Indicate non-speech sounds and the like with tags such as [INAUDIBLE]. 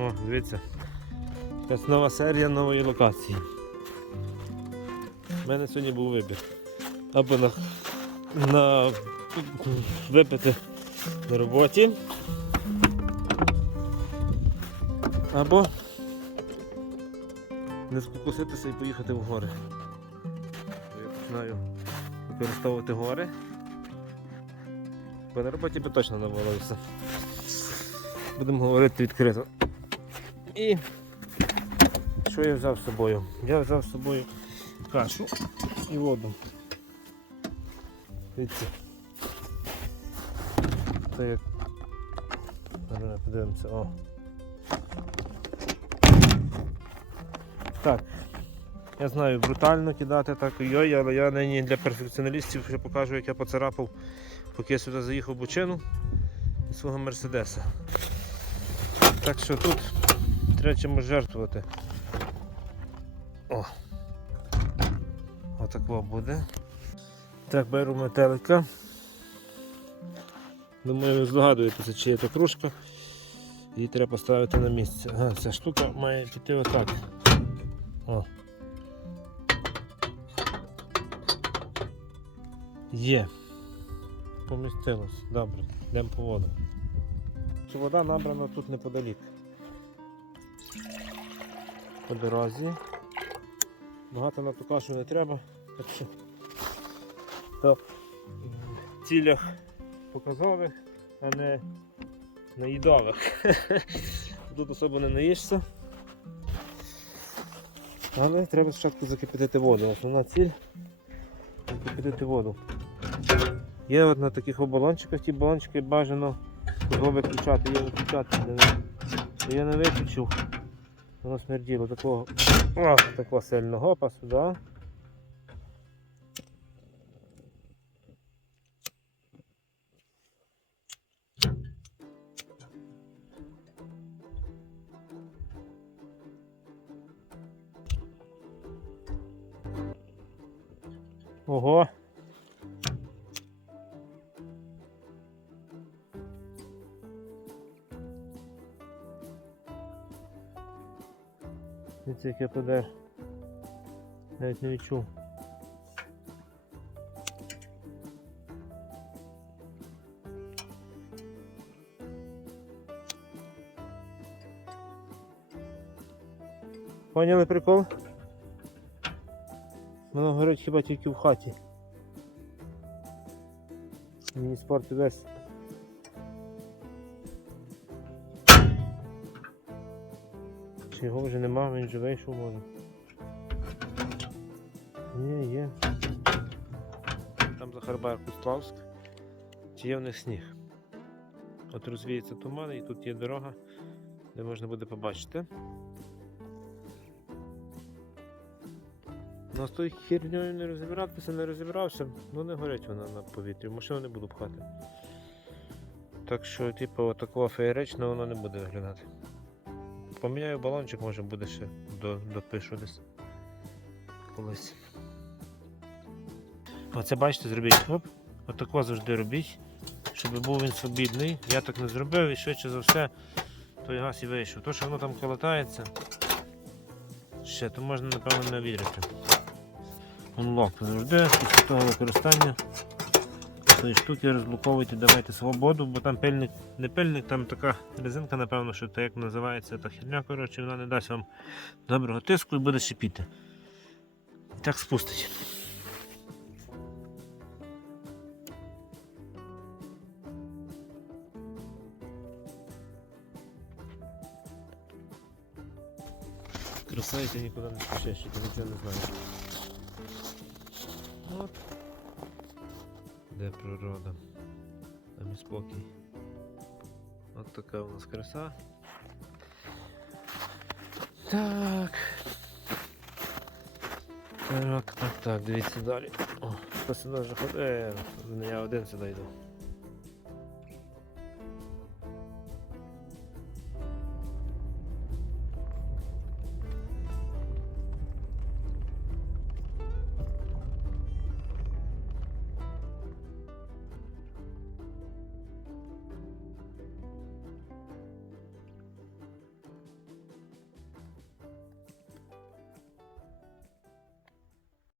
О, дивіться. Якась нова серія нової локації. У мене сьогодні був вибір. Або на, на випити на роботі. Або не скукуситися і поїхати в гори. Я починаю використовувати гори. Бо на роботі би точно навалився. Будемо говорити відкрито. І що я взяв з собою? Я взяв з собою кашу і воду. Дивіться. Це як. Подивимося. О. Так. Я знаю, брутально кидати так йой, але я нині для перфекціоналістів ще покажу, як я поцарапав, поки я сюди заїхав бучину і свого мерседеса. Так що тут треба чимось жертвувати. О! Отако буде. Так, беру метелика. Думаю, ви здогадуєтеся, чи є та кружка. Її треба поставити на місце. Ага, ця штука має піти отак. О. Є. Помістилось. Добре, йдемо по воду. Вода набрана тут неподалік. По дорозі. Багато на ту кашу не треба. [LAUGHS] То в цілях показових, а не наїдових. [LAUGHS] Тут особо не наїшся. Але треба спочатку закипятити воду. Основна ціль закипятити воду. Є от на таких оболончиках ті балончики бажано його виключати, є виключати. Я не виключив. Воно смерділо такого о, такого сильного гопа сюди. Ого. Дивіться, як я подер. Навіть не відчув. Поняли прикол? Воно горить хіба тільки в хаті. Мені спорту весь. Його вже нема, він же вийшов може. Ні, є. Там за Харбар Кустлавськ. Чи є в них сніг? От розвіється туман і тут є дорога, де можна буде побачити. Ну, з тою херньою не розібратися, не розібрався, ну не горить вона на повітрі, машину не буду пхати. Так що, типу, отакого феєрично воно не буде виглядати. Поміняю балончик, може буде ще до, допишу десь. Колись. Оце бачите, зробіть оп. Отако завжди робіть, щоб був він свобідний. Я так не зробив і швидше за все той газ і вийшов. То, що воно там колотається, ще, то можна, напевно, не відрити. Unlock завжди після того використання цієї штуки розблоковуйте, давайте свободу, бо там пильник, не пильник, там така резинка, напевно, що це як називається та херня, коротше, вона не дасть вам доброго тиску і буде шипіти. І так спустить. Красавиця нікуди не спішиш, ти нічого не знаєш. От. Де природа? Там і спокій. От така у нас краса. Так. Так, так, так, дивіться далі. О, хтось сюди вже ходить. Я один сюди йду.